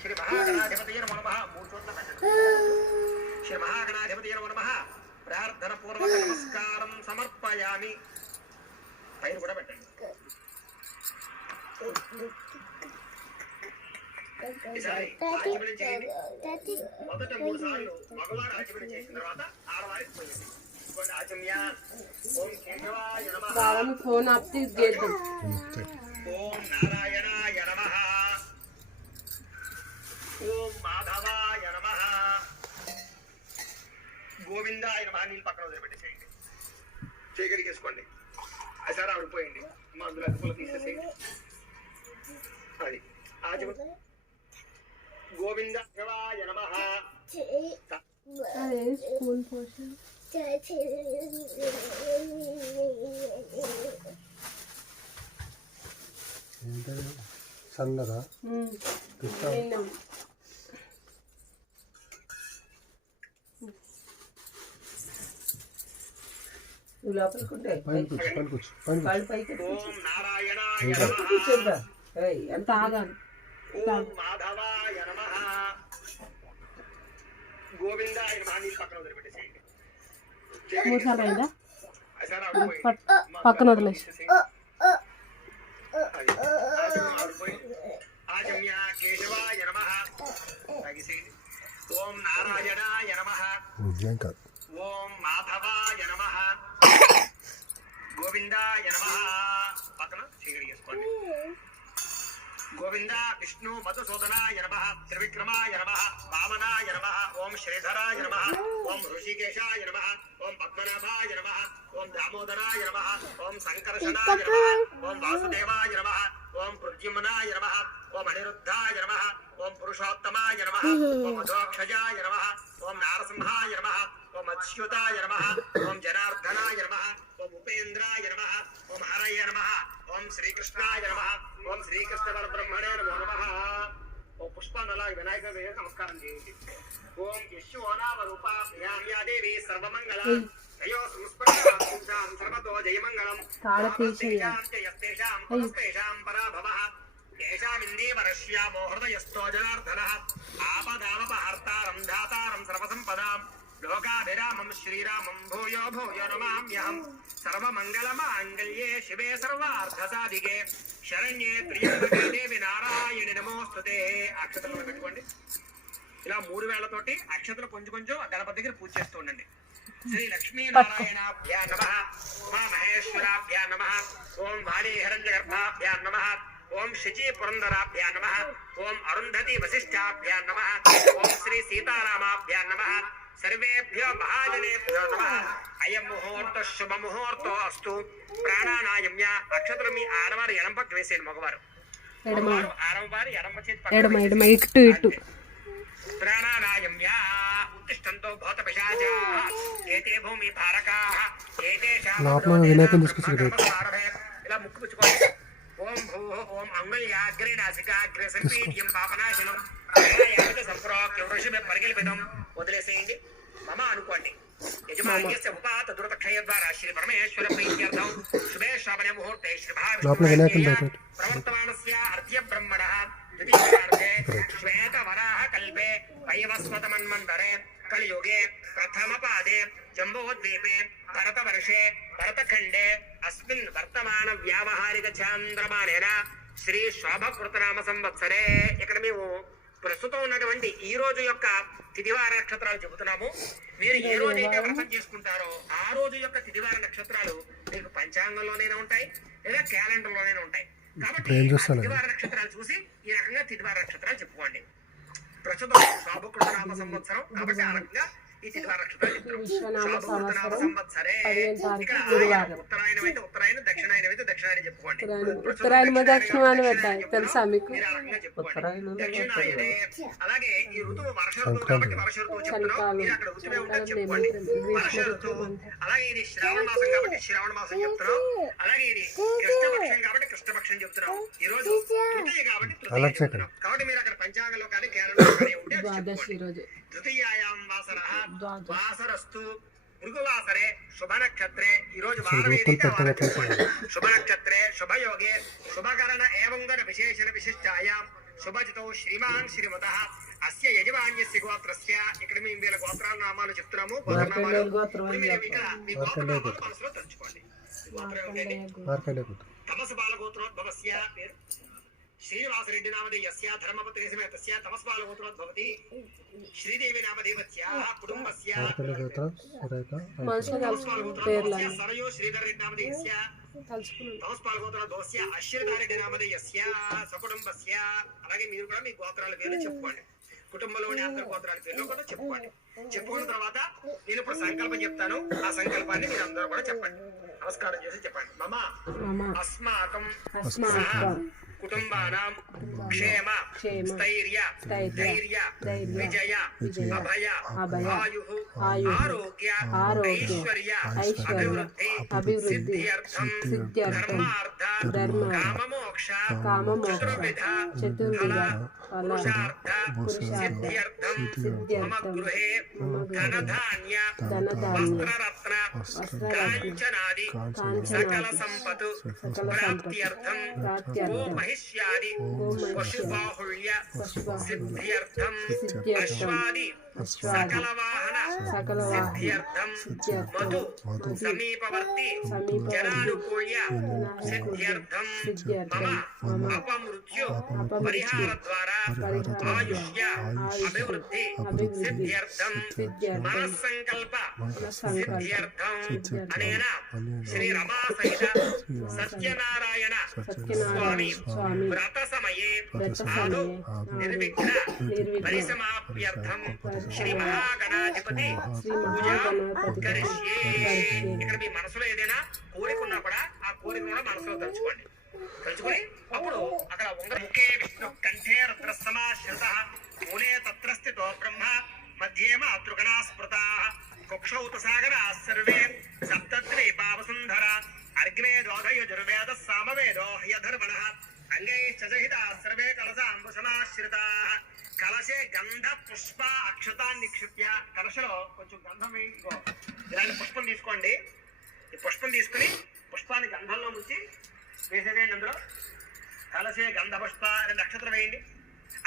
శ్రీ మహాగణాధిపతయ నమో నమః. మూడు చోట్ల పెట్టండి. శ్రీ మహాగణాధిపతయ నమో నమః. ప్రార్థన పూర్వక నమస్కారం సమర్పయామి. పైన కూడా పెట్టండి. ఈసారి ఆచమనం చేయండి. మొదట 3 సార్లు మగవారు ఆచమనం చేసిన తర్వాత ఆడవారికి పోయింది. ఆచమ్య ఓం కేశవాయ నమః. బావని ఫోన్ ఆపి చేద్దాం. ఓం నారాయణాయ నమః. ఓం మాధవాయ నమః. గోవిందాయ నమః. నీళ్ళు పక్కన వదిలిపెట్టేసేయండి. చేకడికేసుకోండి. అసలు ఆవిడిపోయింది. అందులో అదుపులు తీసేసేయండి. అది ఆచమనం. గోవిందాయ నమః. అదే స్పూన్ పోషన్ సన్నగా ఎంత ఆగాలి. మాధవాయ నమః. గోవిందాయ నమః. నీళ్ళు పక్కన వదిలిపెట్టేసేయండి. 3 సార్లు అయిందా? పక్కన వదిలేసి ఆచమ్య కేశవాయ నమః. తగిసేయండి. ఓం నారాయణాయ నమః. ఓం మాధవాయ నమః. గోవిందాయ నమః. పక్కన చీకటి చేసుకోండి. గోవింద విష్ణు మధుసూదనాయ నమః. త్రివిక్రమాయ నమః. వామనాయ నమః. ఓం శ్రీధరాయ నమః. ఓం ఋషికేశాయ నమః. ఓం పద్మనాభాయ నమః. ఓం దామోదరాయ నమః. ఓం సంకర్షణాయ నమః. ఓం వాసుదేవాయ నమః. ఓం ప్రద్యుమ్నాయ నమః. ఓం అనిరుద్ధాయ నమః. ఓం పురుషోత్తమాయ నమః. ఓం మధోక్షజాయ నమః. ఓం నారసింహాయ నమః. ఓం అచ్యుతాయ నమః. ఓం జనార్దనాయ నమః. ఓం ఉపేంద్రాయ నమః. ఓం హరయ నమః. ఓం శ్రీకృష్ణాయ నమః. ఓం శ్రీకృష్ణ పరబ్రహ్మణే నమో నమః. ఓం పుష్పాన్నలా వినాయక నమస్కారం చేయండి. ఓం యశోనామ రూపాభ్యామ్యా దేవి సర్వమంగళ జయో సంస్పర్శాం సర్వతో జయమంగళం. యస్తేషాం పరాభవః కేశామిందేవరశ్యామో హృదయస్థో జనార్దనః. ఆపదామపహర్తారం ధాతారం సర్వసంపదాం లోకాభిరామం శ్రీరామం భూయో భూయో నమామ్యహం. సర్వమంగళమాంగళ్యే శివే సర్వార్థసాధికే శరణ్యే త్ర్యంబకే దేవి నారాయణి నమోస్తుతే. అక్షతలు పెట్టుకోండి. ఇలా 3 వేళ్లతోటి అక్షతలు కొంచెం కొంచెం గణపతి దగ్గర పూజ చేస్తూ ఉండండి. శ్రీ లక్ష్మీనారాయణాభ్యా నమః. ఉమా మహేశ్వరాభ్యా నమః. ఓం వాణీ హిరణ్యగర్భాభ్యా నమః. ఓం శచీ పురందరాభ్యా నమః. ఓం అరుంధతి వశిష్ఠాభ్యా నమః. ఓం శ్రీ సీతారామాభ్యా నమః. సర్వేభ్యో మహాజనేభ్యో నమః. అయం ముహూర్త శుభ ముహూర్తో అస్తు. ప్రాణానాయమ్య. అక్షతలు మీ ఆడవారు ఎడం పక్క వేసేయండి. మగవారు ఆడవారు ఎడమ చేతి ఇటు. ప్రాణానాయమ్య. ఉత్తిష్టంతో భూత పిశాచాః ఏతే భూమి భారకాః ఏతేషాం ఇలా ముక్కు పుచ్చుకోండి. ఓం భూః ఓం అంగుళ్యాగ్రే నాసికాగ్రే సంపీడ్యం పాపనాశనం సంప్రోక్య వృషభ పరిగెలిపితం. వదిలేసేయండి. మమ అనుకోండి. యజమాన్యస్య ఉపాత దురతక్షయ ద్వారా శ్రీ పరమేశ్వర ప్రీత్యర్థం శుభే శ్రావణ ముహూర్తే శ్రీ మహావిష్ణు ప్రవర్తమానస్య అర్ధ్య బ్రహ్మణః ద్వితీయార్థే శ్వేత వరాహ కల్పే వైవస్వతమన్వంతరే కలియుగే ప్రథమ పాదే జంబోద్వీపే భరతవర్షే భరతఖండే అస్మిన్ వర్తమాన వ్యావహారిక చాంద్రమానేన శ్రీ శోభకృతనామ సంవత్సరే. ఇక్కడ మేము ప్రస్తుతం ఉన్నటువంటి ఈ రోజు యొక్క తిథివార నక్షత్రాలు చెబుతున్నాము. మీరు ఏ రోజైతే వ్రతం చేసుకుంటారో ఆ రోజు యొక్క తిథివార నక్షత్రాలు మీకు పంచాంగంలోనైనా ఉంటాయి లేదా క్యాలెండర్లోనైనా ఉంటాయి. కాబట్టి తిథివార నక్షత్రాలు చూసి ఈ రకంగా తిథివార నక్షత్రాలు చెప్పుకోండి. ప్రస్తుతం శోభకృతనామ సంవత్సరం కాబట్టి ఆ రకంగా ఈ తిథివార నక్షత్రాలు చెప్తున్నాం. సంవత్సరే. ఇక్కడ ఉత్తరాయణం అయితే ఉత్తరాయణం, దక్షిణాయనం అయితే దక్షిణాయనం చెప్పుకోండి. తెలుసా మీకు? దక్షిణాయనే. అలాగే ఈ ఋతువు వర్ష ఋతువు కాబట్టి వర్ష ఋతువు చెప్తున్నాం. మీరు అక్కడ ఋతువే ఉందని చెప్పుకోండి. వర్ష ఋతువు. అలాగే ఇది శ్రావణ మాసం కాబట్టి శ్రావణ మాసం చెప్తున్నాం. అలాగే ఇది కృష్ణపక్షం కాబట్టి కృష్ణపక్షం చెప్తున్నాం. ఈ రోజు తృతీయ కాబట్టి తృతీయ చెప్తున్నాం. కాబట్టి మీరు అక్కడ పంచాంగంలో కానీ కేరళలో కానీ ఉంటే తృతీయాయాం వాసరః వాసరస్తు మృగువాసరే శుభ నక్షత్రే. ఈ రోజు శుభ నక్షత్రే శుభయోగే శుభకరణ ఏవంగన విశేషణ విశిష్టాయాం శుభజితో శ్రీమాన్ శ్రీమతః అస్య యజమాన్యస్య గోత్రస్య. ఇక్కడ మేము వీళ్ళ గోత్రాల నామాలు చెప్తున్నాము. గోత్రనామాలు మీరు ఇక మీ గోత్రనామాలు మనసులో తలుచుకోండి. గోత్రం ఏంటండి? తమసు బాలగోత్రోద్భవస్య పేరు శ్రీనివాసరెడ్డి నామధేయస్య ధర్మపత్ని సమేతస్య తమసు బాలగోత్రోద్భవతి. శ్రీదేవి నామధేయస్యాః కుటుంబస్య సరయో శ్రీధర్ రెడ్డి నామధేయస్య తమసు బాలగోత్రోద్భవస్య అశ్వతారెడ్డి నామధేయస్య సకుటుంబస్య. అలాగే మీరు కూడా మీ గోత్రాల పేర్లు చెప్పుకోండి. కుటుంబంలోని అందరి గోత్రాల పేర్లు కూడా చెప్పుకోండి. చెప్పుకున్న తర్వాత నేను ఇప్పుడు సంకల్పం చెప్తాను. ఆ సంకల్పాన్ని మీరు అందరూ కూడా చెప్పండి. నమస్కారం చేసి చెప్పండి. మమ అస్మాకం కుటుంబానాం క్షేమ స్థైర్య ధైర్య విజయ అభయ ఆయుః ఆరోగ్య ఐశ్వర్య అభివృద్ధి సిద్ధ్యర్థం ధర్మార్థ కామమోక్ష చతుర్విధ ఫల పురుషార్థ సిద్ధ్యర్థం మమ గృహే ధనధాన్య వస్త్రరత్న కాంచనాది సకల సంపతు ప్రాప్త్యర్థం మహిష్యాది పశుబాహుళ్య సిద్ధ్యర్థం అశ్వాది సకల వాహన సిద్ధ్యర్థం మధు సమీపవర్తి జనానుకూల్య సిద్ధ్యర్థం మమ అపమృత్యు పరిహార ద్వారా ఆయుష్య అభివృద్ధి సిద్ధ్యర్థం మనస్సంకల్ప సిద్ధ్యర్థం అనేన శ్రీ రమాసహిత సత్యనారాయణ స్వామి వ్రత సమయే సాధు నిర్విఘ్న పరిసమాప్యర్థం శ్రీ మహాగణాధిపతి పూజ కరిష్యే. ఇక్కడ మీ మనసులో ఏదైనా కోరిక ఉన్నా కూడా ఆ కోరిక కూడా మనసులో తలుచుకోండి. తలుచుకొని అప్పుడు అక్కడ ముఖే విష్ణు కంఠే రుద్రసమాశ్రిత మూలే తత్ర స్థితో బ్రహ్మ మధ్యే మాతృగణా స్మృతా కుక్షౌ సాగరా సర్వే సప్తద్వీపావసుంధర అర్గ్నే దోధయుర్వేద సామవేదో హ్యధర్మణ అంగైశ్చ సహితా సర్వే కలసాంబుసమాశ్రితా. కలశే గంధ పుష్ప అక్షతాన్ని నిక్షిప్య. కలశలో కొంచెం గంధం వేయండి. ఇలాంటి పుష్పం తీసుకోండి. ఈ పుష్పం తీసుకుని పుష్పాన్ని గంధంలో ముంచి వేసేదేంటి అందులో. కలశే గంధ పుష్ప 2 అక్షతలు వేయండి.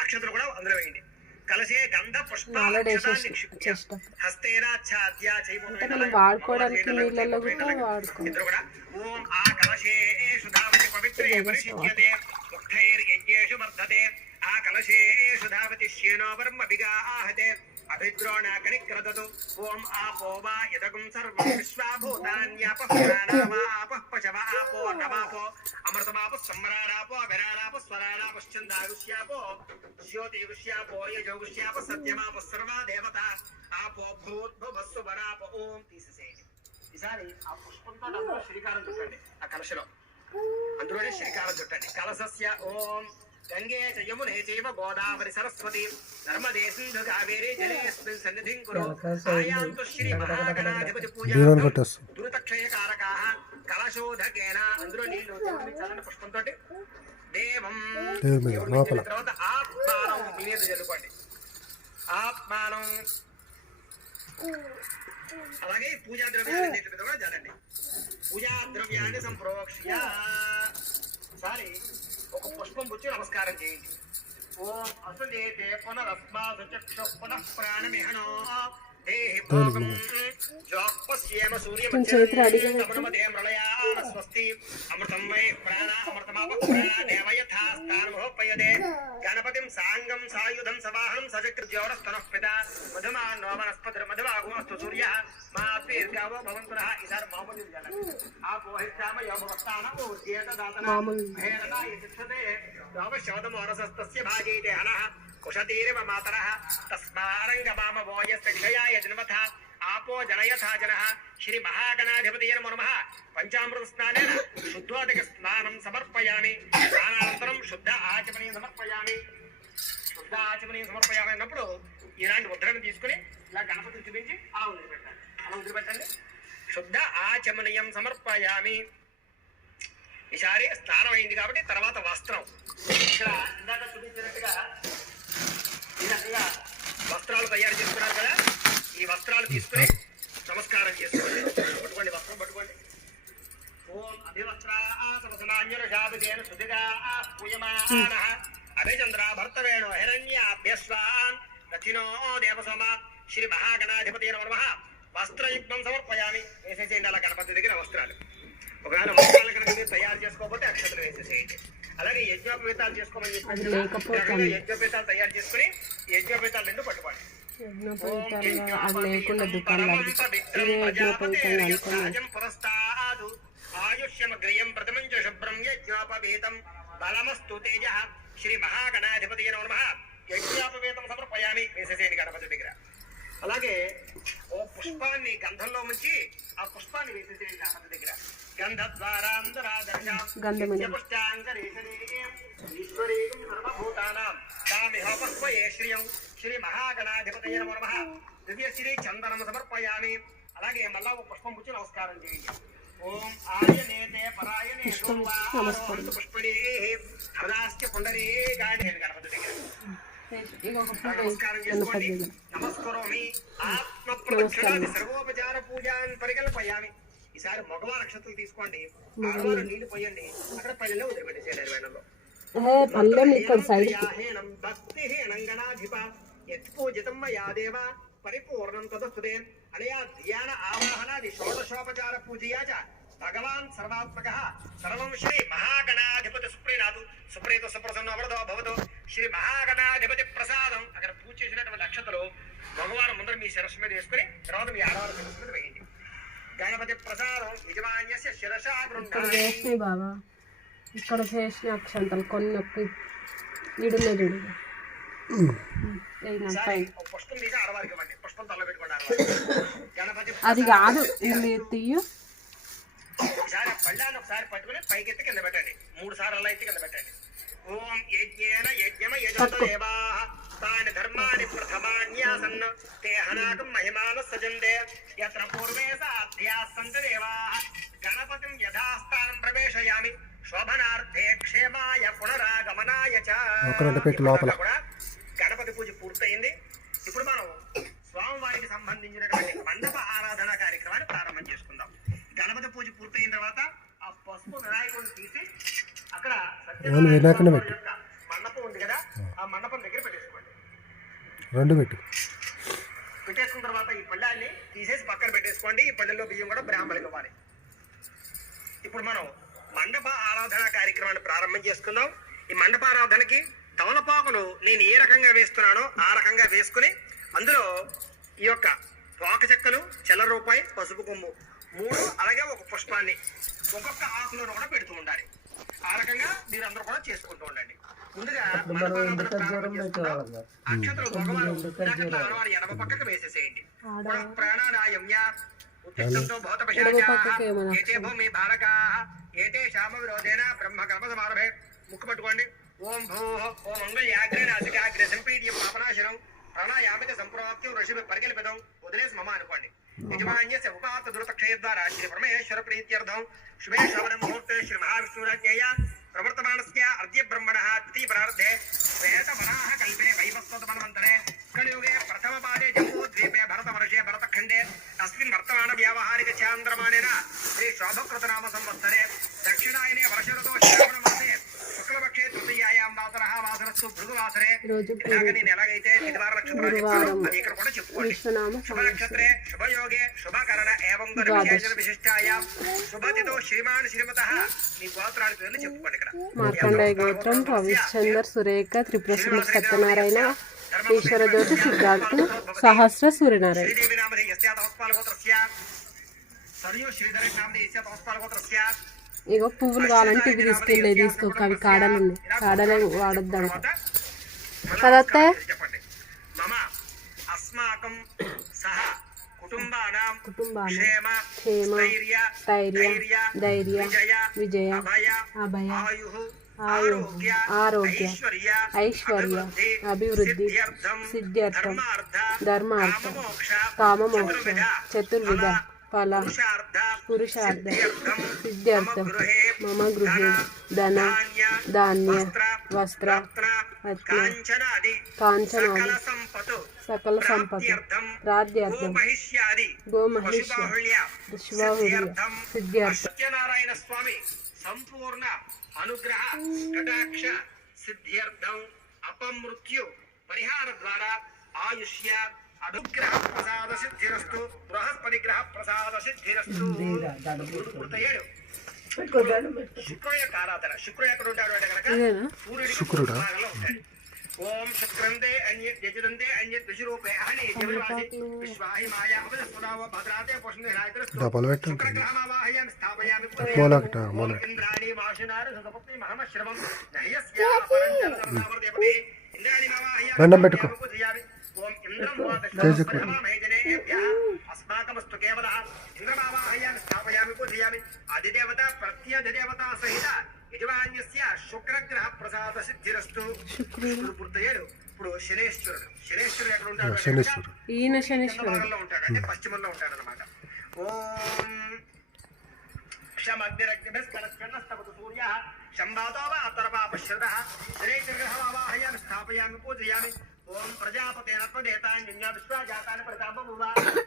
అక్షతలు కూడా అందులో వేయండి. కలశే గంధ పుష్ప అక్షతాన్ని నిక్షిప్య హస్తేనాచ్ఛాద్య ఇద్దరు కూడా ఓం ఆ కలశేషు ధావతి పవిత్రే పరిశుధ్యతే ముక్తైర్యజ్ఞేషు వర్ధతే. ఆ కలశేషు ధావతి శ్యేనో వర్మ విగాహతే అభిద్రోణాకనిక్రదతు. ఓం ఆపో వా యదగుం సర్వం విశ్వాభూతాన్యాపః ప్రాణామాపః పశవ ఆపో నమాపో అమృతమాపః సంవరారాపో విరారాపః స్వరారాపశ్చందాగుష్యాపో జ్యోతిగుష్యాపో యజోగుష్యాపః సత్యమాపః సర్వా దేవత ఆపో భూద్భువస్సు వరాప. ఓం తీసేసేయండి. ఈసారి ఆ పుష్పంతో అందులో శ్రీకారం చుట్టండి. ఆ కలశలో అందులోనే శ్రీకారం చుట్టండి. కలశస్య ఓం గంగే చ యమునే చైవ గోదావరి సరస్వతి నర్మదే సింధు కావేరీ జలేస్మిన్ సన్నిధిం కురు ఆయాంతు శ్రీ మహాగణాధిపతి పూజార్థం దురితక్షయకారకాః కలశోదకేన. అందులో నీళ్లు చల్లని పుష్పంతో దేవం తర్వాత ఆత్మానం మీద చల్లుకోండి. ఆత్మానం అలాగే పూజా ద్రవ్యాన్ని కూడా చల్లండి. పూజా ద్రవ్యాన్ని సంప్రోక్ష్య సారి ఒక పుష్పం పుచ్చి నమస్కారం చేయండి. ఓం అసులేతే పునరస్మాసు చక్షు పునః ప్రాణమిహనో దేహి భోగం జ్వాపస్యేమ సూర్యమధ్యమనమదే మృళయాన స్వస్తి అమృతం వై ప్రాణ అమృతమాపః ప్రాణ దేవ యథా స్థానమోపయదే గణపతిం సాంగం సాయుధం సవాహనం సచక్రజ్యోరస్తనః పిత మధుమాన్నో వనస్పతిర్మధుమాగుమస్తు సూర్యః మాత్రీర్గావో భవంతునః. ఈసారి మామూలు ఆ పోహిష్టామ యోగవస్తాన ఊర్జేతదాతన భేరనాయ శిక్షతే శోధమోరసస్తస్య భాజైతే హనః కుశతీరివ మాతరః తస్మారంగమామ వోయస్య క్షయాయ జన్మథ ఆపో జనయథా జనః. శ్రీ మహాగణాధిపతయ నమో నమః. పంచామృత స్నానేన శుద్ధోదక స్నానం సమర్పయామి. స్నానానంతరం శుద్ధ ఆచమనీయం సమర్పయామి. శుద్ధ ఆచమనీయం సమర్పయామి అన్నప్పుడు ఇలాంటి ముద్రను తీసుకుని ఇలా గణపతిని చూపించి అలా వదిలిపెట్టాలి. అలా వదిలిపెట్టండి. శుద్ధ ఆచమనీయం సమర్పయామి. ఈసారి స్నానం అయింది కాబట్టి తర్వాత వస్త్రం. ఇక్కడ ఇందాక చూపించినట్టుగా ఈ రకంగా వస్త్రాలు తయారు చేసుకున్నారు కదా. ఈ వస్త్రాలు తీసుకుని నమస్కారం చేసుకోండి. పట్టుకోండి, వస్త్రం పట్టుకోండి. ఓం అభివస్త్రాసమసనాన్యరజాభిదేన సుదిగా పూయమానః అభిచంద్రాభ యస్వాన్ దక్షిణో దేవసోమ శ్రీ మహాగణాధిపతి నమః వస్త్రయుగ్మం సమర్పయామి. వేసేసేయండి అలా గణపతి దగ్గర వస్త్రాలు. ఒకవేళ వస్త్రాలు కనుక మీరు తయారు చేసుకోకపోతే అక్షతలు వేసేసేయండి. అలాగే యజ్ఞోపేతాలు చేసుకోమని చెప్పి యజ్ఞోపేతాలు తయారు చేసుకుని యజ్ఞోపేతాలు రెండు పట్టుకోండి. అది లేకుండా దుకాణం ఆయుష్యమగ్రయం ప్రథమం చ శుభ్రం యజ్ఞోపవేతం బలమస్తు తేజ శ్రీ మహాగణాధిపతి నమః. యజ్ఞోపవేతం సమర్పయామి. వేసేసేయండి గణపతి దగ్గర. అలాగే ఓ పుష్పాన్ని గంధంలో ముంచి ఆ పుష్పాన్ని వేసేసేయండి గణపతి దగ్గర. గంధద్వారాంతరాదర్శాంగరేషణీయం సర్వభూతానాం తామిహోపస్వయే శ్రియం శ్రీ మహాగణాధిపతయే నమః. దివ్య శ్రీ చందనం సమర్పయామి. అలాగే మళ్ళా ఒక పుష్పం పుచ్చి నమస్కారం చేయండి. ఓం ఆయనేతే పరాయణే పుష్పణే హృదాస్య పుండరీ గాని గణపతి దగ్గర నమస్కారం చేసుకోండి. నమస్కరోమి ఆత్మ ప్రదక్షిణాది సర్వోపచార పూజాన్ పరికల్పయామి. ఈసారి మగవారు నక్షత్రాలు తీసుకోండి, ఆడవారు నీళ్లు పోయండి, అక్కడ పల్లెల్లో వదిలిపెట్టేసేయాలి. వేణంలో భక్తిహీనం గణాధిప యత్పూజితం మయా దేవ పరిపూర్ణం తదస్తుతే అనయా ధ్యాన ఆవాహనాది షోడశోపచార పూజయా చ భగవాన్ సర్వాత్మక సర్వం శ్రీ మహాగణాధిపతి సుప్రీనాథు సుప్రీత సుప్రసన్న అవరదో భవతో శ్రీ మహాగణాధిపతి ప్రసాదం. అక్కడ పూజ చేసినటువంటి నక్షత్రాలు మగవారు ముందర మీ శిరస్సు మీద వేసుకుని తర్వాత మీ ఆడవారి శిరస్సు మీద వేయండి. గణపతి ప్రసాదం యజమాన్యస్య శిరసా చేసినాయి బాబా. ఇక్కడ చేసిన అక్షంతలు కొన్ని ఈడున్న చూడు పుష్పం తీసి ఆడవారికి ఇవ్వండి. పుష్పం తల్ల పెట్టుకోండి. గణపతి అది కాదు తీయు. ఈసారి పళ్ళాన్ని ఒకసారి పట్టుకుని పైకెత్తి కింద పెట్టండి. 3 సార్లు అలా ఎత్తి కింద పెట్టండి. ఓం యజ్ఞేన యజ్ఞమ యజంతదేవా తాని ధర్మాని ప్రథమాన్యాసన్ తే హనాకం మహిమాన సజందే యత్ర పూర్వే సాధ్యాసంత దేవాః గణపతిం యథాస్థానం ప్రవేశయామి శోభనార్థే క్షేమాయ పునరాగమనాయ చ. కూడా గణపతి పూజ పూర్తయింది. ఇప్పుడు మనం స్వామివారికి సంబంధించినటువంటి మండప ఆరాధన కార్యక్రమాన్ని ప్రారంభం చేసుకుందాం. గణపతి పూజ పూర్తయిన తర్వాత ఆ పసుపు వినాయకుడిని తీసి అక్కడ మండపం ఉంది కదా, ఆ మండపం దగ్గర పెట్టేసుకోండి. పెట్టేసుకున్న తర్వాత ఈ పళ్ళాన్ని తీసేసి పక్కన పెట్టేసుకోండి. ఈ పళ్ళల్లో బియ్యం కూడా బ్రాహ్మణులకు ఇవ్వాలి. ఇప్పుడు మనం మండప ఆరాధన కార్యక్రమాన్ని ప్రారంభం చేసుకుందాం. ఈ మండపారాధనకి తమలపాకులు నేను ఏ రకంగా వేస్తున్నానో ఆ రకంగా వేసుకుని అందులో ఈ యొక్క తోక చెక్కలు, చిల్ల రూపాయి, పసుపు కొమ్ము 3, అలాగే ఒక పుష్పాన్ని ఒక్కొక్క ఆకులో కూడా పెడుతూ ఉండాలి. ఆ రకంగా మీరందరూ కూడా చేసుకుంటూ ఉండండి. ముందుగా అక్షతలు భగవాను ఆడవారి ఎడమ పక్కకు వేసేసేయండి. ప్రాణానాయమ్య ఉత్తిష్టంతో భౌత ఏతే భూమి బాలకాః ఏతే శామ విరోధేన బ్రహ్మ కర్మ సమారభే. ముక్కు పట్టుకోండి. ఓం భూ ఓం మంగళ్యాగ్రే నాసికాగ్రే సంపీడ్యం పాపనాశనం ప్రాణాయామిత సంప్రాప్తి ఋషి పరికల్పితం. వదిలేసి మమ అనుకోండి. యజమాన్యస్య ఉపాత్త దురతక్షయ ద్వారా శ్రీ పరమేశ్వర ప్రీత్యర్థం శుభే శ్రవణ ముహూర్తే శ్రీ మహావిష్ణురాజ్ఞేయ ప్రవర్తమానస్య అద్య బ్రహ్మణః ద్వితీయ ప్రార్థే శ్వేత వరాహ కల్పే వైవస్వత మన్వంతరే కలియుగే ప్రథమ పాదే జంబూద్వీపే భరతవర్షే భరతఖండే తస్మిన్ వర్తమాన వ్యావహారిక చాంద్రమానేన శ్రీ శోభకృత నామ సంవత్సరే దక్షిణాయనే వర్షఋతో శ్రావణ మాసే శుక్లపక్షే తృతీయాయాం వాసరః వాసరస్సు భృగువాసరే. ఇలాగ నేను ఎలాగైతే నిద్వార నక్షత్రాలు అది ఇక్కడ కూడా చెప్పుకోండి. శుభ నక్షత్రే శుభయోగే శుభకరణ ఏవం విశేషణ విశిష్టాయాం శుభతితో శ్రీమాన్ శ్రీమతః మీ గోత్రాల పేర్లు చెప్పుకోండి. ఇక్కడ మార్కండేయ గోత్రం భవిష్చందర్ సురేఖ త్రిపుర సుందర్ సత్యనారాయణ ఈశ్వర జ్యోతి సిద్ధార్థ సహస్ర సూర్యనారాయణ. శ్రీదేవి నామధే యస్యా తమస్పాల గోత్రస్య సరియు శ్రీధరి నామధే యస్యా తమస్పాల గోత్రస్య. ఇగో పువ్వులు కావాలంటే ఇవి తీసుకోక అవి కాడలు ఉన్నాయి. కాడలే వాడొద్దాం కదత్తే. చెప్పండి. మమ అస్మాకం సహ కుటుంబానాం క్షేమ స్థైర్య ధైర్య విజయ అభయ ఆరోగ్య ఐశ్వర్య అభివృద్ధి సిద్ధ్యర్థం ధర్మార్థ కామమోక్ష చతుర్విధ ఫల పురుషార్థ సిద్ధ్యర్థం మమ గృహే ధన ధాన్య వస్త్ర రత్న కాంచనాది సకల సంపద రాధ్యార్థం గోమహిష్య విశ్వాహుర్య సిద్ధ్యర్థం. సత్యనారాయణ స్వామి సంపూర్ణ అనుగ్రహ కటాక్ష సిద్ధ్యర్థం అపమృత్యు పరిహార ద్వారా ఆయుష్య అనుగ్రహ ప్రసాద సిద్ధిరస్తు బృహస్పతి గ్రహ ప్రసాద సిద్ధిరస్తు. పూర్తయ్యాడు. శుక్రుడు యొక్క ఆరాధన. శుక్రుడు ఎక్కడ ఉంటాడు అంటే కనుక సూర్యుడికి భాగంలో ఉంటాడు. ఓం శుక్రందే అన్య యజురందే అన్య దిశరూపే అహని జవివాసి విశ్వాహి మాయా అవదస్వదావ భద్రాతే పోషణే రాయతరస్తు. శుక్రగ్రహమావాహయామి స్థాపయామి ఇంద్రాణి వాషినార సదపత్ని మహమశ్రవం నహ్యస్యా పరంచలనామర్దేవతే ఇంద్రాణి మావాహయామి పూజయామి. ఓం ఇంద్రం వా విశ్వమహేజనేభ్యః అస్మాకమస్తు కేవలః ఇంద్రమావాహయామి స్థాపయామి పూజయామి. అధిదేవత ప్రత్యధిదేవతా సహిత యజమాన్యస్య శుక్రగ్రహ ప్రసాద సిద్ధిరస్తు. శుక్రుడు పూర్తయ్యాడు. ఇప్పుడు శనేశ్వరుడు. శనేశ్వరుడు ఎక్కడ ఉంటాడు? ఈయన శనేశ్వరుడు ఉంటాడు, అంటే పశ్చిమంలో ఉంటాడు అనమాట. ఓం శమగ్నిరగ్నిభిస్తరస్కన్నస్తవతు సూర్యః శంబాతో వా అతర్వాపశ్రదః శనేశ్వరగ్రహమావాహయామి స్థాపయామి పూజయామి. ఓం ప్రజాపతేన త్వదేతాన్యన్యా విశ్వా జాతాని పరితాపమువ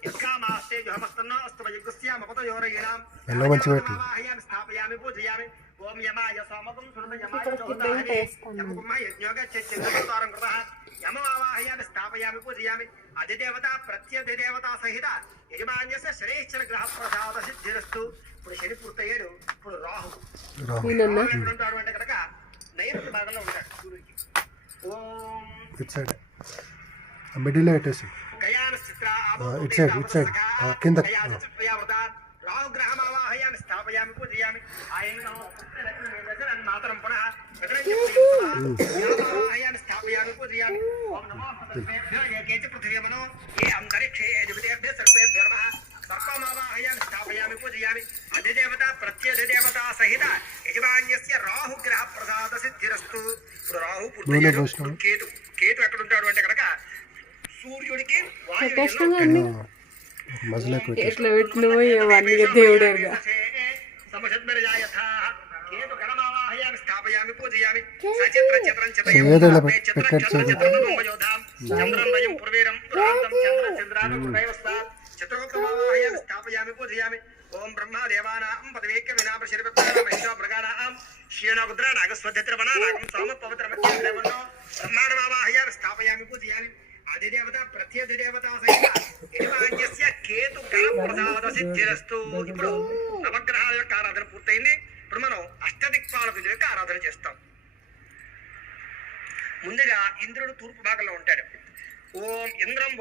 యస్కామాస్తే జుహమస్తన్నో అస్తు వయగ్రస్యామపతయోరయీణాం ఆవాహయామి స్థాపయామి పూజయామి. ఓం యమాయ సోమకం సురత యమాయ జోహతాహి యమకుమ్మ యజ్ఞోగ చచ్చింద్రతారం కృతః యమమావాహయామి స్థాపయామి పూజయామి. అధిదేవత ప్రత్యధిదేవతా సహిత యజమాన్యస్య శనేశ్వర గ్రహ ప్రసాద సిద్ధిరస్తు. ఇప్పుడు శని పూర్తయ్యాడు. ఇప్పుడు రాహు. ఉంటాడు అంటే కనుక నైరుతి భాగంలో ఉంటాడు సూర్యుడికి. ఓం మిడిల్ పెట్టేసి కింద రాహుగ్రహమావాహయామి స్థాపయామి పూజయామి. ఆయన మాతరం పునః స్థాపయామి పూజయామి. ఓం నమో ఏకేచ పృథివీమనో ఏ అంతరిక్షే యజుదేభ్యః సర్పేభ్యో నమః సర్పమావాహయామి స్థాపయామి పూజయామి. అధిదేవత ప్రత్యధిదేవతా సహిత యజమాన్యస్య రాహుగ్రహ ప్రసాద సిద్ధిరస్తు. ఇప్పుడు రాహు పూర్తయ్యాడు. కేతు. కేతు ఎక్కడ ఉంటాడు అంటే కనుక సూర్యుడికి ఎట్లా పెట్టినవో ఇవన్నీ దేవుడే కేతు గణమావాహయామి స్థాపయామి పూజయామి. చంద్రం వయం పూర్వేరం చంద్రగుప్తమావాహయామి స్థాపయామి పూజయామి. ఓం బ్రహ్మ దేవానాం పదవేక్య వినామ శిరపృగానాం శ్రీనగుద్ర నాగస్వధ్యత్రవణ నాగం సోమ పవిత్ర మధ్యమో బ్రహ్మాండమావాహయామి స్థాపయామి పూజయామి. అధిదేవత ప్రత్యధిదేవతా సహిత యజమాన్యస్య కేతు గణ ప్రసాద సిద్ధిరస్తు. ఇప్పుడు నవగ్రహాల యొక్క ఆరాధన పూర్తయింది. ఇప్పుడు మనం అష్టదిక్పాలకుల యొక్క ఆరాధన చేస్తాం. ముందుగా ఇంద్రుడు తూర్పు భాగంలో ఉంటాడు. ఓం ఇంద్రం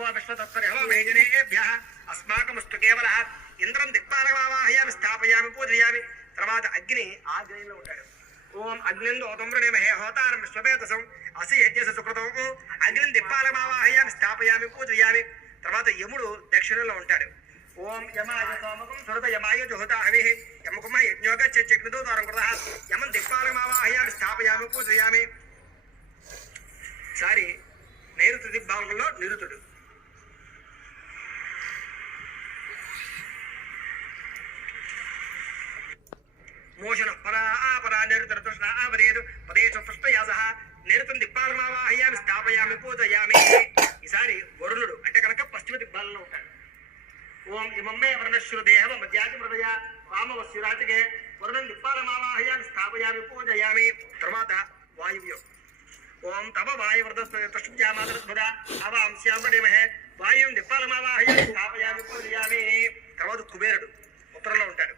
వో విశ్వతత్పరిహేజనేభ్యః అస్మాకమస్తు కేవలః ఇంద్రం దిక్పాలకమావాహయామి స్థాపయామి పూజయామి. తర్వాత అగ్ని ఆగ్నేయంలో ఉంటాడు. ఓం అగ్నిందు ఓతంబ్రణేమహే హోతారం విశ్వవేతసం అసి యజ్ఞస సుకృతం అగ్నిం దిక్పాలకమావాహయామి స్థాపయామి పూజయామి. తర్వాత యముడు దక్షిణంలో ఉంటాడు. ఓం యమాయ సోమకం సురత యమాయ జోహతాహవిః యమకుమ యజ్ఞోగ చక్రదూతారం కృతః యమం దిక్పాలకమావాహయామి స్థాపయామి పూజయామి. సారి నైరుతి దిగ్భాగంలో నిరుతుడు. మోషణం పరా నిరుతుడు తృష్ణ ఆవరేదు పదేశ పృష్టయాసః నిరుతం దిక్పాలకమావాహయామి స్థాపయామి పూజయామి. ఈసారి వరుణుడు అంటే కనుక పశ్చిమ దిగ్భాగంలో ఉంటాడు. ఓం ఇమమ్మే వర్ణశ్రుదేహ మధ్యాది మృదయ వామవస్యురాతికే వరుణం దిక్పాలకమావాహయామి స్థాపయామి పూజయామి. తర్వాత వాయువ్యం. ఓం తవ వాయువ్రతృష్ట్యామాతృస్మృదా అవాంశ్యామహే వాయుం దిక్పాలకమావాహయామి స్థాపయామి పూజయామి. తర్వాత కుబేరుడు ఉత్తరంలో ఉంటాడు.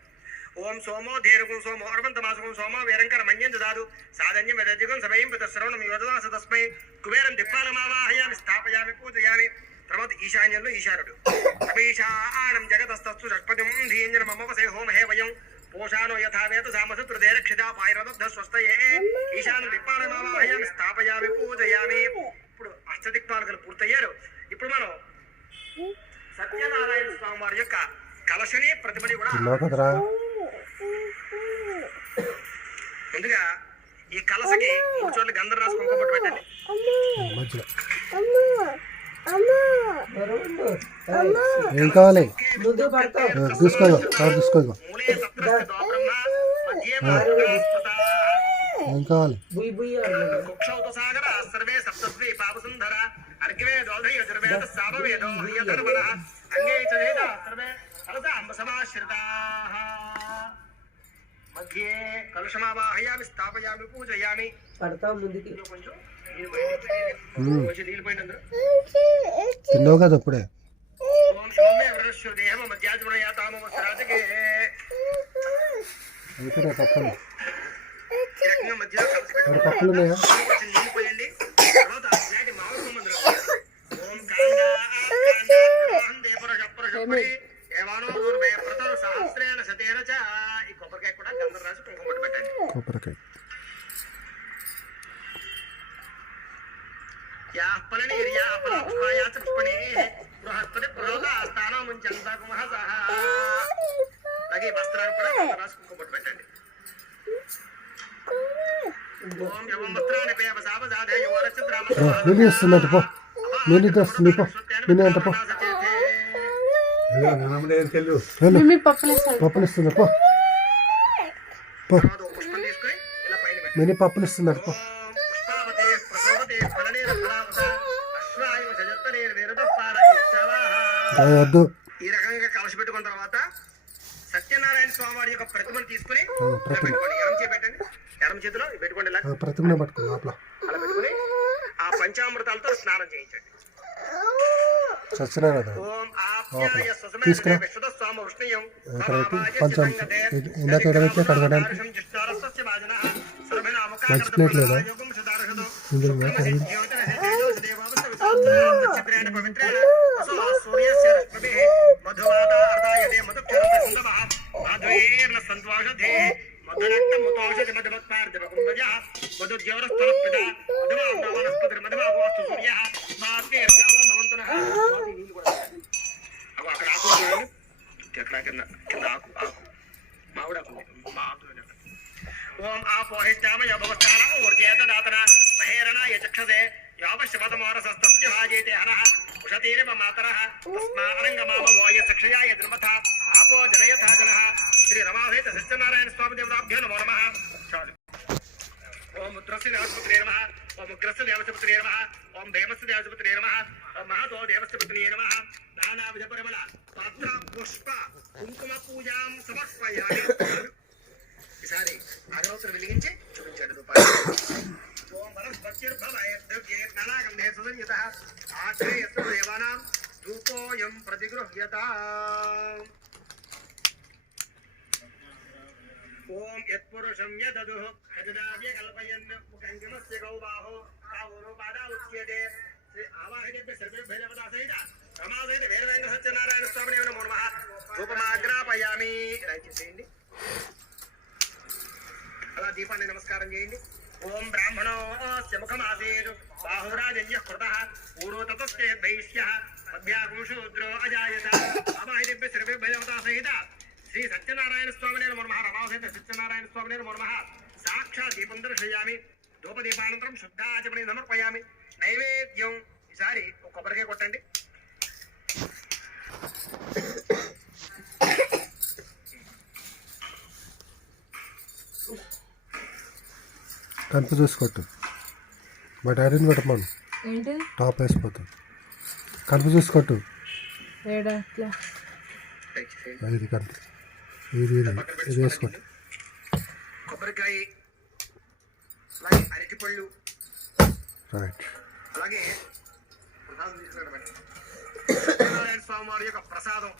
ఓం సోమో ధేరుకం సోమో అర్వంతమాసకం సోమో వీరంకర మన్యం దాదు సాధన్యం వేదజగం సభయం పితశ్రవణం యోధదాస తస్మై కుబేరం దిక్పాలకమావాహయామి స్థాపయామి పూజయామి. తర్వాత ఈశాన్యంలో ఈశానుడు. అమీషానం జగతస్తు షట్పతిం ధీంజన మమవసే హోమహే వయం పోషానో యథావేత సామసృదే రక్షిత పాయిరదబ్ధ స్వస్థయే ఈశానం దిక్పాలకమావాహయామి స్థాపయామి పూజయామి. ఇప్పుడు అష్టదిక్పాలకులు పూర్తయ్యారు. ఇప్పుడు మనం సత్యనారాయణ స్వామి వారి యొక్క కలశని ప్రతిమని కూడా ముందుగా ఈ కలశకి 3 చోట్ల గంధం రాసి కుంకుమ పెట్టండి. ఏం కావాలి తీసుకోదు ఏం కావాలి మధ్యే కలుషమావాహయామి స్థాపయామి పూజయామి. పడతా ముందుకి కొంచెం నీళ్ళు పోయండి. కొంచెం నీళ్ళు పోయండి అందరూ. తిన్నావు కదా అప్పుడే. ఓం శివమే వృషుదేవ మధ్యాజుడయాతామో వస్త్రాజకే. అయితే పప్పులు ఈ రకంగా మధ్యలో కలిసి పెట్టుకోండి. పప్పులు ఉన్నాయా? కొంచెం నీళ్ళు పోయండి. తర్వాత ఇలాంటి మామిడి కొమ్మందులు. ఓం కాండా దేపురషపురషపురి ఏవానో దూర్వే ప్రతర సహస్రేణ శతేన చ. ఈ కొబ్బరికాయ కూడా గంధం రాసి కుంకుమ బొట్టు పెట్టండి. కొబ్బరికాయ యా ఫలనిర్యా ఫలపుష్పాయా చ పుష్పణే బృహస్పతి ప్రలోక స్థానం ముంచంతా కుమహ సహ. అలాగే ఈ వస్త్రాలు కూడా గంధం రాసి కుంకుమ బొట్టు పెట్టండి. ఓం యవం వస్త్రాన్ని పేవ సావజాదే యువరచంద్రామ. నేను ఇస్తున్నట్టు పో. నేను ఇది వస్తుంది పో. నేను అంట పో. వెళ్ళు. మీ పప్పులు వేసాను. పప్పులు ఇస్తున్నా పో. పో. తర్వాత ఒక పుష్పం తీసుకుని ఇలా పైన పెట్టండి. నేను పప్పులు ఇస్తున్నారు పో. ఓం పుష్పావతే ప్రసోవతే ఫలనేర ఫలావత అశ్వాయువ జజత్తనేర వేరదపార ఇచ్చవాహ. వద్దు. ఈ రకంగా కలసి పెట్టుకున్న తర్వాత సత్యనారాయణ స్వామి వారి యొక్క ప్రతిమను తీసుకుని ఇలా ప్రతిమ. పెట్టుకోండి. ఎడమ చేయి పెట్టండి. ఎడమ చేతిలో ఇవి పెట్టుకోండి. ఇలా ప్రతిమనే పట్టుకో లోపల. అలా పెట్టుకుని ఆ పంచామృతాలతో స్నానం చేయించండి. సత్యనారాయణ ఓం ఆప్యాయ సుసమే తీసుకురా. విశ్వద స్వామ ఉష్ణయం ఎక్కడైతే పంచాం ఇందాక ఎడవైతే కడగడానికి మంచి ప్లేట్ లేదా? ఇందులో అక్కడ ఆకు ఎక్కడ కింద కింద ఆకు ఆకు మామిడాకు ఓం ఆపోహిష్టామయ భవస్థాన ఊర్జేతదాతన మహేరణాయ చక్షసే యావశ్యమతమారసస్తస్య భాజేతే హనః ఉషతీరివ మాతరః తస్మారంగమామ వాయ చక్షయాయ ధర్మథ ఆపో జనయథా జనః. శ్రీ రమాసహిత సత్యనారాయణ స్వామి దేవతాభ్యో నమో నమః. చాలు. ఓం ముద్రస్య దేవస్పత్రే నమః. ఓం ఉగ్రస్య దేవస్పత్రే నమః. ఓం భేమస్య దేవస్పత్రే నమః. ఓం మహతో దేవస్పత్రే నమః. నానావిధ పరిమళ పాత్ర పుష్ప కుంకుమ పూజాం సమర్పయామి. ఈసారి అగరవత్తులు వెలిగించి చూపించాడు రూపాయలు. ఓం వనస్పత్యుర్భవాయ ద్రవ్యే నానాగంధే సుసంయుతః ఆశ్రయస్సు దేవానాం ధూపోయం ప్రతిగృహ్యత. ఓం యత్పురుషం యదదుః యజదావ్య కల్పయన్ ముఖంకిమస్య గౌబాహో తావోరో పాదా ఉచ్యతే. శ్రీ ఆవాహితేభ్య సర్వేభ్యో దేవతా సహిత రమాసహిత వీరవేంద్ర సత్యనారాయణ స్వామినే నమో నమః. రూపమాగ్రాపయామి. దయచేసేయండి. అలా దీపాన్ని నమస్కారం చేయండి. ఓం బ్రాహ్మణోస్య ముఖమాసేతు బాహురాజన్య కృతః ఊరో తతస్తే వైశ్యః మధ్యాగుంశూద్రో అజాయత. ఆవాహితేభ్య సర్వేభ్యో దేవతా సహిత శ్రీ సత్యనారాయణ స్వామినే నమో నమః. రమాసహిత సత్యనారాయణ స్వామినే నమో నమః. సాక్షాత్ దీపం దర్శయామి. ధూపదీపానంతరం శుద్ధాచమని సమర్పయామి. నైవేద్యం. ఈసారి ఒక కొబ్బరికాయ కొట్టండి. కనుక చూసుకోట్టు. మా డాడీని పెట్టమను. ఏంటి టాప్ వేసిపోతాం. కనుక చూసుకోట్టు. ఏడా అట్లా ఇది కనుక ఇది ఇది వేసుకోండి. కొబ్బరికాయ అలాగే అరటిపళ్ళు రైట్. అలాగే ప్రసాదం తీసుకురాబట్టి సత్యనారాయణ స్వామి వారి యొక్క ప్రసాదం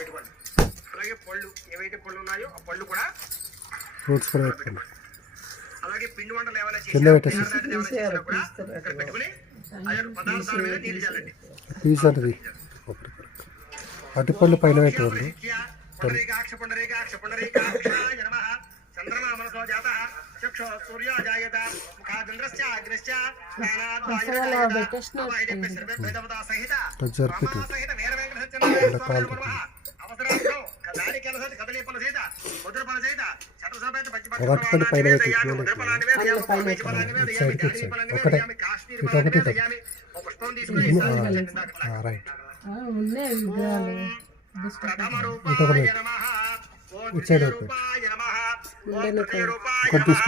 పెట్టుకోండి. అలాగే పళ్ళు ఏవైతే పళ్ళు ఉన్నాయో ఆ పళ్ళు కూడా ఫ్రూట్స్ కూడా పెట్టుకోండి. అలాగే పిండి వంటలు ఏమైనా కింద పెట్టేసి. చేసినా కూడా ఇక్కడ పెట్టుకుని ఆ యొక్క పదార్థాల మీద నీళ్ళు చల్లండి. పీస్ అంటది. అరటిపళ్ళు పైన పెట్టుకోండి. పుండరీకాక్ష పుండరీకాక్ష పుండరీకాక్షాయ నమః. చంద్రమా మనసో జాతః చక్షో సూర్యో జాయత ముఖాదింద్రశ్చ అగ్నిశ్చ ప్రాణాద్వాయుః సర్వేభ్యో సహిత జరిపిట్టు. సహిత వీర వెంకట సత్యనారాయణ స్వామి నమః. అవసరార్థం కదాని కలస కదలీ పల సహిత ముద్ర పల సహిత చతుర్సభేత అరటిపళ్ళు పైన పెట్టి పుష్పం తీసుకుని రైట్. ఉన్నాయి విగ్రహాలు. ప్రథమ రూపాయ నమః. ఓం ద్వితీయ రూపాయ నమః. ఓం తృతీయ రూపాయ నమః.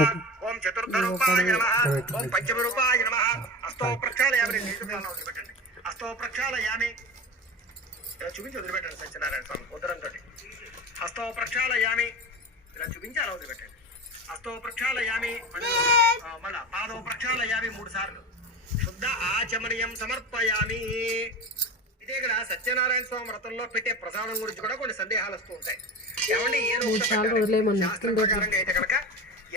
ఓం చతుర్థ రూపాయ నమః. ఓం పంచమ రూపాయ నమః. హస్తో ప్రక్షాళయామి. వదిలిపెట్టండి. హస్తో ప్రక్షాళయామి. ఇలా చూపించి వదిలిపెట్టండి. సత్యనారాయణ స్వామి ఉదరంతో హస్తో ప్రక్షాళయామి. ఇలా చూపించి అలా వదిలిపెట్టండి. హస్తో ప్రక్షాళయామి, మళ్ళా పాదో ప్రక్షాళయామి 3 సార్లు. శుద్ధ ఆచమనీయం సమర్పయామి. ఇదే కదా సత్యనారాయణ స్వామి వ్రతంలో పెట్టే ప్రసాదం గురించి కూడా కొన్ని సందేహాలు వస్తూ ఉంటాయి. ఏమండి శాస్త్ర ప్రకారంగా అయితే కనుక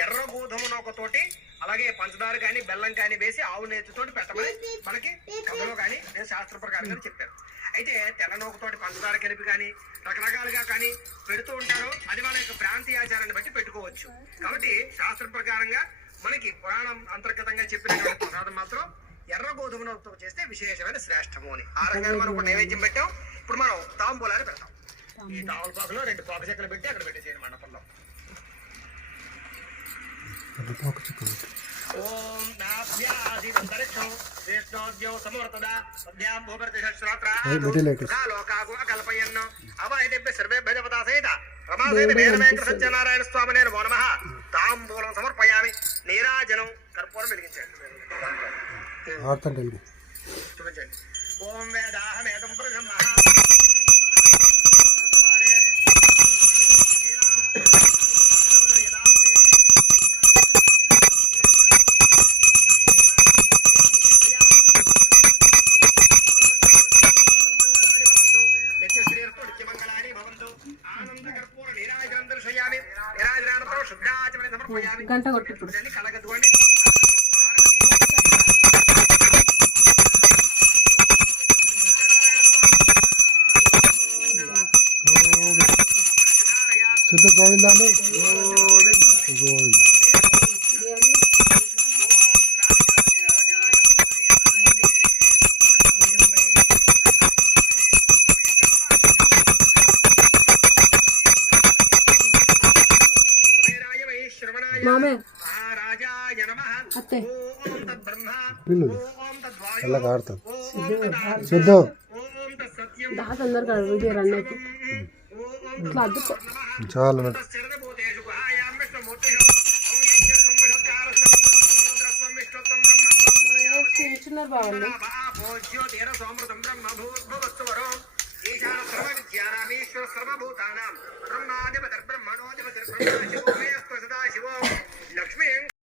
ఎర్ర గోధుమ నూకతోటి అలాగే పంచదార కానీ బెల్లం కానీ వేసి ఆవు నేతితోటి పెట్టమని మనకి కథలో కానీ నేను శాస్త్ర ప్రకారంగా చెప్పాను. అయితే తెల్ల నూకతోటి పంచదార కలిపి కానీ రకరకాలుగా కానీ పెడుతూ ఉంటారు. అది వాళ్ళ యొక్క ప్రాంతీయ ఆచారాన్ని బట్టి పెట్టుకోవచ్చు. కాబట్టి శాస్త్ర ప్రకారంగా మనకి పురాణం అంతర్గతంగా చెప్పిన ప్రసాదం మాత్రం ఎర్ర గోధుమ నూకతో చేస్తే విశేషమైన శ్రేష్టము అని. ఆ రకంగా మనం ఒక నైవేద్యం పెట్టాం. ఇప్పుడు మనం తాంబూలాన్ని పెడతాం. ఈ తాంబూలాలో 2 తోక చెక్కలు పెట్టి అక్కడ పెట్టేసేయండి మండపంలో. ఓం నాభ్యాదివంతరిక్షం శ్రేష్ఠోద్యో సమవర్తదా సద్యాం భూపతిశ్రోత్రాలోకాగు అకల్పయన్ అవాహితేభ్య సర్వేభ్య దేవతా సహిత రమాసహిత వేదవేంకట సత్యనారాయణ స్వామి నేను నమః తాంబూలం సమర్పయామి. నీరాజనం కర్పూరం వెలిగించండి. చూపించండి. ఓం వేదాహమేతం పురుషం మహా గంట కొట్టి ఇప్పుడు కలగదుకోండి. శుద్ధ గోవిందాలు గోవింద. మామే పిల్లలు ఎలా ఆడతారు. శుద్ధ తొందరగా వీడియో రన్ అయితే ఇట్లా అద్దుకో చాలా చిన్నారు బాగుంది. ఈశాన సర్వ విద్యానామీశ్వర సర్వభూతానాం బ్రహ్మాధిపతి బ్రహ్మణోధిపతి బ్రహ్మ